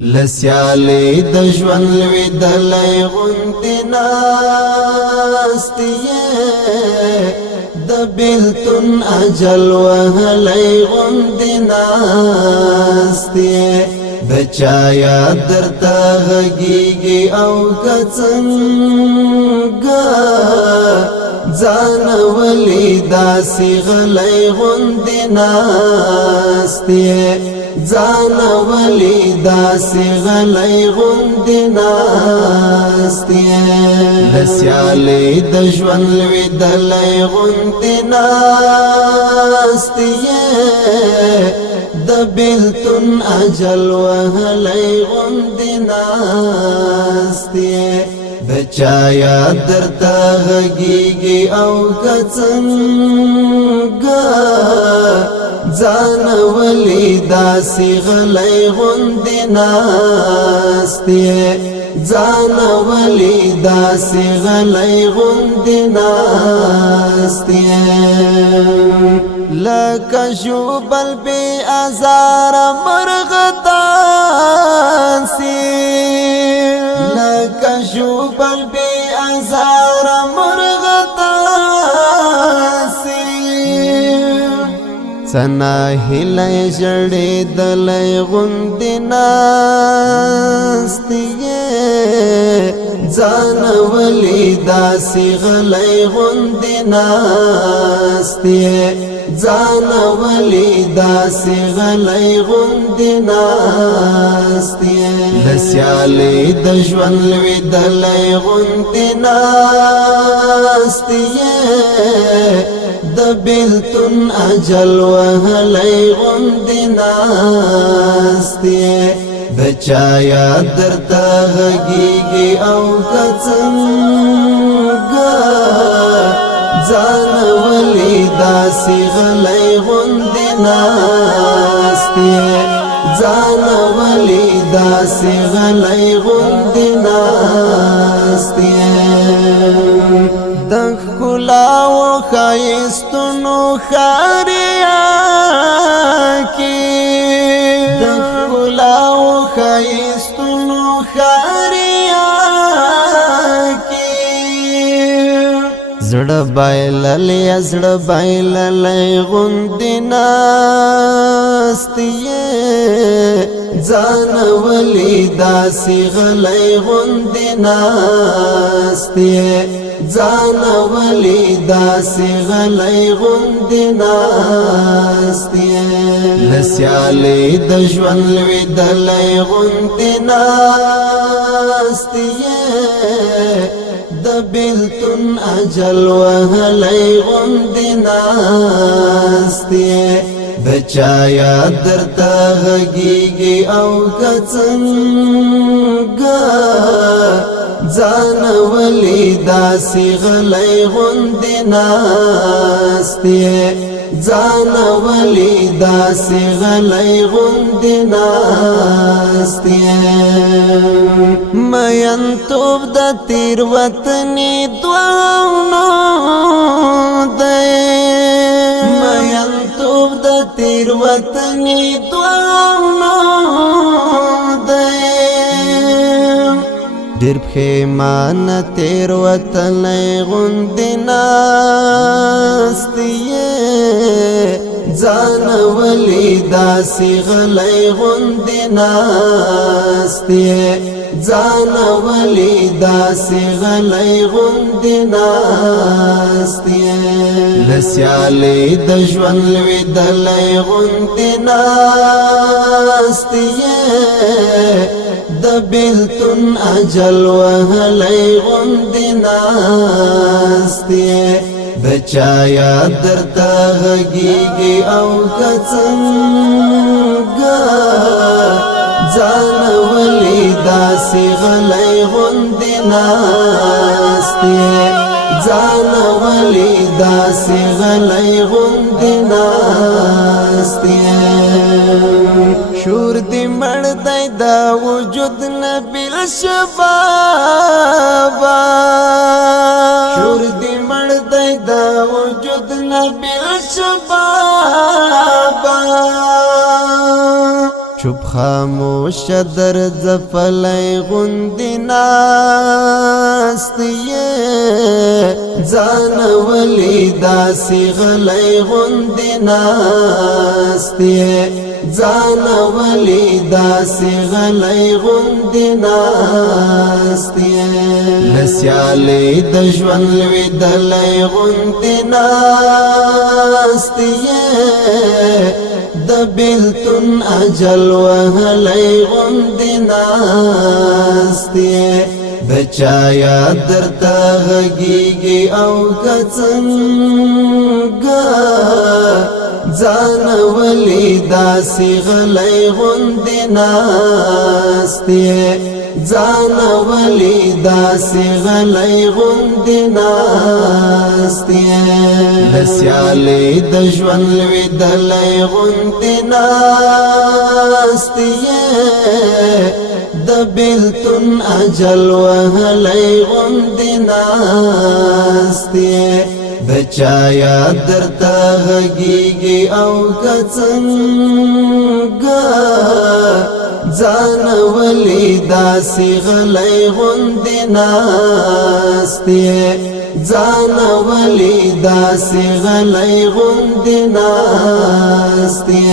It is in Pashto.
لسیالی د ژوند لویدلی غوندې ناستې د بیلتون اجل وهلی غوندې ناستې د چا یاد درته غږیږي او که څنګه ځان ولې داسې غلی غوندې ناستې ځان ولې داسې غلی غوندې ناستې لسیالې د ژوند لویدلی غوندې ناستې د بیلتون اجل وهلی غوندې ناستې د چا یاد درته غږیږي او که څنګه ځان ولې داسې غلی غوندې ناستې ځان ولې داسې غلی غوندې ناستې لکه ژوبل بې ازاره مرغه داسې لکه ژوبل بې ازاره مرغه داسې سنا هیلې ژړېدلی غوندې ناستې ځان ولې داسې غلی غوندې ناستې ځان ولې داسې غلی غوندې ناستې لسیالې د ژوند لویدلی غوندې ناستې د بیلتون اجل وهلی غوندې ناستې د چا یاد درته غږیږي او که څنګه ځان ولې داسې غلی غوندې ناستې ځان ولې داسې غلی غوندې ناستې د ښکلاو ښایستونو ښاریا کې د ښکلاو ښایستونو ښاریا کې زړه بایللی زړه بایللی غوندې ناستې ځان ولې داسې غلی غوندې ناستې ځان ولې داسې غلی غوندې ناستې لسیالې د ژوند لویدلی غوندې ناستې د بیلتون اجل وهلی غوندې ناستې د چا یاد درته غږیږي او که څنګه ځان ولې داسې غلی غوندې ناستې ځان ولې داسې غلی غوندې ناستې مینتوب د تېروتنې دوانو دی مینتوب د تېروتنې دوانو دی ډېر پښېمانه تېروتلی غوندې ناستې ځان ولې داسې غلی غوندې ناستې ځان ولې داسې غلی غوندې ناستې لسیالې د ژوند لویدلی غوندې ناستې د بیلتون اجل وهلی غوندې ناستې د چا یاد درته غږیږي او که څنګه ځان ولې داسې غلی غوندې ناستې ځان ولې داسې غلی غوندې ناستې شور دې مړ دی دا وجود نه بیل شبابا شور دې مړ دی دا وجود نه بیل شبابا چوب خاموش در زفلی غندی ناستی زان ولی داسی غلی غندی ناستی زان ولی داسی غلی غندی ناستی لسیالی دجوان لوی دلی غندی ناستی د بیلتون اجل وهلی غندی ناستی د چا یاد درته غږیږي او که څنګه ځان ولې داسې غلی غوندې ناستې ځان ولې داسې غلی غوندې ناستې د سیالۍ د ژوند لوېدلی غوندې ناستې د بیلتون اجل وهلی غوندې ناستې د چا یاد درته غږیږي او که څنګه ځان ولې داسې غلی غوندې ناستې ځان ولې داسې غلی غوندې ناستې